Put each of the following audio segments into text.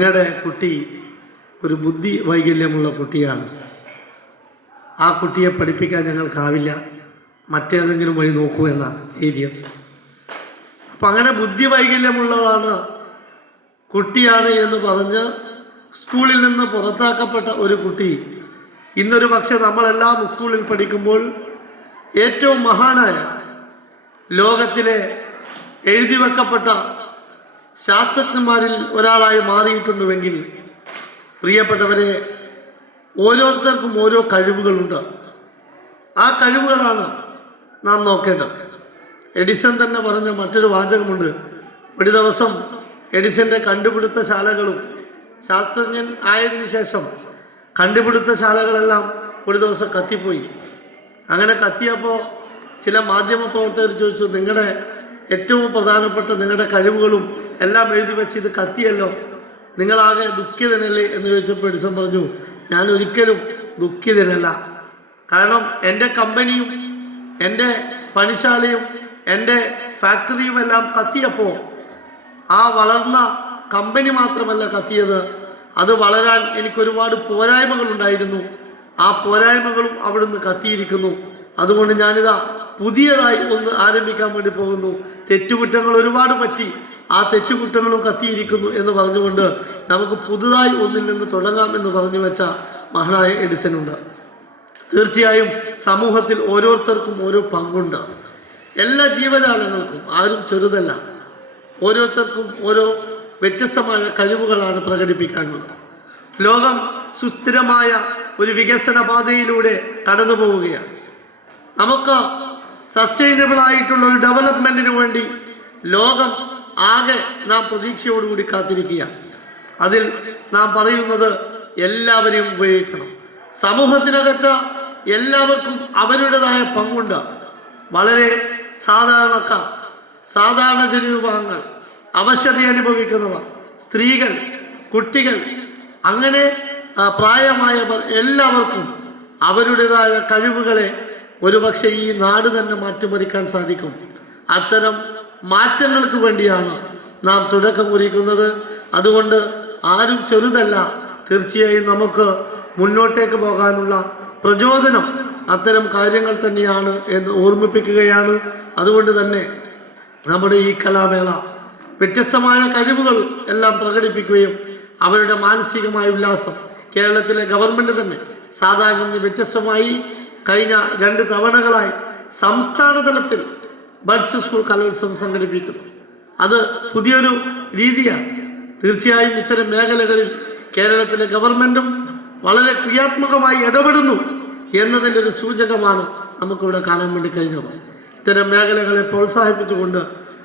നിങ്ങളുടെ കുട്ടി ഒരു ബുദ്ധി വൈകല്യമുള്ള കുട്ടിയാണ്. ആ കുട്ടിയെ പഠിപ്പിക്കാൻ ഞങ്ങൾക്കാവില്ല. മറ്റേതെങ്കിലും വഴി നോക്കൂ എന്നാണ് എഴുതിയത് അപ്പം അങ്ങനെ ബുദ്ധി വൈകല്യമുള്ളതാണ് കുട്ടിയാണ് എന്ന് പറഞ്ഞ് സ്കൂളിൽ നിന്ന് പുറത്താക്കപ്പെട്ട ഒരു കുട്ടി. ഇന്നൊരു പക്ഷെ നമ്മളെല്ലാം സ്കൂളിൽ പഠിക്കുമ്പോൾ ഏറ്റവും മഹാനായ ലോകത്തിലെ എഴുതി വെക്കപ്പെട്ട ശാസ്ത്രജ്ഞന്മാരിൽ ഒരാളായി മാറിയിട്ടുണ്ടുവെങ്കിൽ പ്രിയപ്പെട്ടവരെ ഓരോരുത്തർക്കും ഓരോ കഴിവുകളുണ്ട്. ആ കഴിവുകളാണ് നാം നോക്കേണ്ടത്. എഡിസൺ തന്നെ പറഞ്ഞ മറ്റൊരു വാചകമുണ്ട്. ഒരു ദിവസം എഡിസന്റെ കണ്ടുപിടുത്തശാലകളും ശാസ്ത്രജ്ഞൻ ആയതിനു ശേഷം കണ്ടുപിടുത്തശാലകളെല്ലാം ഒരു ദിവസം കത്തിപ്പോയി. അങ്ങനെ കത്തിയപ്പോൾ ചില മാധ്യമ പ്രവർത്തകർ ചോദിച്ചു നിങ്ങളുടെ ഏറ്റവും പ്രധാനപ്പെട്ട നിങ്ങളുടെ കഴിവുകളും എല്ലാം എഴുതി വെച്ച് ഇത് കത്തിയല്ലോ. നിങ്ങളാകെ ദുഃഖിതനല്ലേ എന്ന് ചോദിച്ചപ്പോൾ എഡിസൺ പറഞ്ഞു ഞാൻ ഒരിക്കലും ദുഃഖിതനല്ല. കാരണം എന്റെ കമ്പനിയും എന്റെ പണിശാലയും എന്റെ ഫാക്ടറിയും എല്ലാം കത്തിയപ്പോൾ ആ വളർന്ന കമ്പനി മാത്രമല്ല കത്തിയത്. അത് വളരാൻ എനിക്ക് ഒരുപാട് പോരായ്മകൾ ഉണ്ടായിരുന്നു ആ പോരായ്മകളും അവിടുന്ന് കത്തിയിരിക്കുന്നു. അതുകൊണ്ട് ഞാനിതാ പുതിയതായി ഒന്ന് ആരംഭിക്കാൻ വേണ്ടി പോകുന്നു. തെറ്റുകുറ്റങ്ങൾ ഒരുപാട് പറ്റി. ആ തെറ്റുകുറ്റങ്ങളും കത്തിയിരിക്കുന്നു എന്ന് പറഞ്ഞുകൊണ്ട് നമുക്ക് പുതുതായി ഒന്നിൽ നിന്ന് തുടങ്ങാം എന്ന് പറഞ്ഞു വെച്ച മഹനായ എഡിസൺ ഉണ്ട്. തീർച്ചയായും സമൂഹത്തിൽ ഓരോരുത്തർക്കും ഓരോ പങ്കുണ്ട്. എല്ലാ ജീവജാലങ്ങൾക്കും ആരും ചെറുതല്ല. ഓരോരുത്തർക്കും ഓരോ വ്യത്യസ്തമായ കഴിവുകളാണ് പ്രകടിപ്പിക്കാനുള്ളത്. ലോകം സുസ്ഥിരമായ ഒരു വികസന പാതയിലൂടെ കടന്നു പോവുകയാണ് നമുക്ക് സസ്റ്റൈനബിൾ ആയിട്ടുള്ള ഒരു ഡെവലപ്മെന്റിന് വേണ്ടി ലോകം ആകെ നാം പ്രതീക്ഷയോടുകൂടി കാത്തിരിക്കുകയാണ് അതിൽ നാം പറയുന്നത് എല്ലാവരെയും ഉപയോഗിക്കണം. സമൂഹത്തിനകത്ത് എല്ലാവർക്കും അവരുടേതായ പങ്കുണ്ട്. വളരെ സാധാരണക്കാർ സാധാരണ ജനവിഭാഗങ്ങൾ അവശത അനുഭവിക്കുന്നവർ സ്ത്രീകൾ കുട്ടികൾ അങ്ങനെ പ്രായമായ എല്ലാവർക്കും അവരുടേതായ കഴിവുകളെ ഒരുപക്ഷെ ഈ നാട് തന്നെ മാറ്റിമറിക്കാൻ സാധിക്കും. അത്തരം മാറ്റങ്ങൾക്ക് വേണ്ടിയാണ് നാം തുടക്കം കുറിക്കുന്നത്. അതുകൊണ്ട് ആരും ചെറുതല്ല തീർച്ചയായും നമുക്ക് മുന്നോട്ടേക്ക് പോകാനുള്ള പ്രചോദനം അത്തരം കാര്യങ്ങൾ തന്നെയാണ് എന്ന് ഓർമ്മിപ്പിക്കുകയാണ്. അതുകൊണ്ട് തന്നെ നമ്മുടെ ഈ കലാമേള വ്യത്യസ്തമായ കഴിവുകൾ എല്ലാം പ്രകടിപ്പിക്കുകയും അവരുടെ മാനസികമായ ഉല്ലാസം കേരളത്തിലെ ഗവൺമെന്റ് തന്നെ സാധാരണ വ്യത്യസ്തമായി കഴിഞ്ഞ രണ്ട് തവണകളായി സംസ്ഥാന തലത്തിൽ ബഡ്സ് സ്കൂൾ കലോത്സവം സംഘടിപ്പിക്കുന്നു. അത് പുതിയൊരു രീതിയാണ്. തീർച്ചയായും ഇത്തരം മേഖലകളിൽ കേരളത്തിലെ ഗവൺമെന്റും വളരെ ക്രിയാത്മകമായി ഇടപെടുന്നു എന്നതിന്റെ ഒരു സൂചകമാണ് നമുക്കിവിടെ കാണാൻ വേണ്ടി കഴിഞ്ഞത്. ഇത്തരം മേഖലകളെ പ്രോത്സാഹിപ്പിച്ചുകൊണ്ട്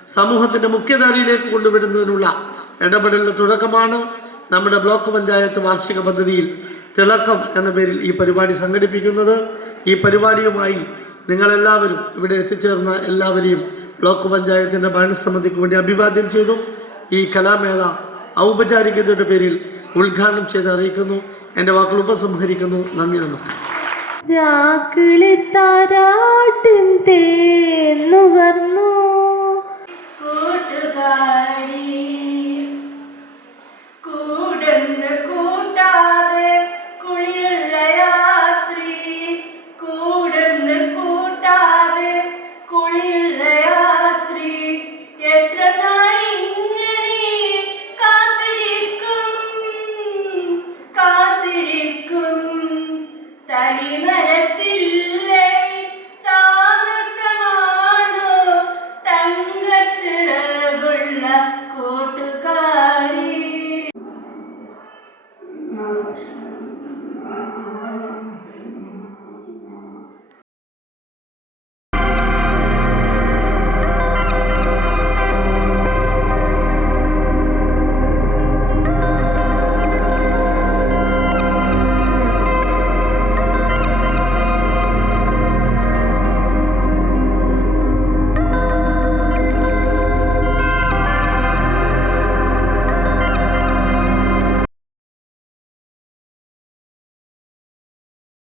സമൂഹത്തിന്റെ മുഖ്യധാരയിലേക്ക് കൊണ്ടുവരുന്നതിനുള്ള ഇടപെടലിന്റെ തുടക്കമാണ് നമ്മുടെ ബ്ലോക്ക് പഞ്ചായത്ത് വാർഷിക പദ്ധതിയിൽ തിളക്കം എന്ന പേരിൽ ഈ പരിപാടി സംഘടിപ്പിക്കുന്നത്. ഈ പരിപാടിയുമായി നിങ്ങളെല്ലാവരും ഇവിടെ എത്തിച്ചേർന്ന എല്ലാവരെയും ബ്ലോക്ക് പഞ്ചായത്തിന്റെ ഭരണസമിതിക്ക് വേണ്ടി അഭിവാദ്യം ചെയ്തു. ഈ കലാമേള ഔപചാരികതയുടെ പേരിൽ ഉദ്ഘാടനം ചെയ്ത് അറിയിക്കുന്നു. എന്റെ വാക്കുകൾ ഉപസംഹരിക്കുന്നു. നന്ദി നമസ്കാരം. രാക്കിളിത്താരാട്ടിൻ തേന്നുകർന്നു nữa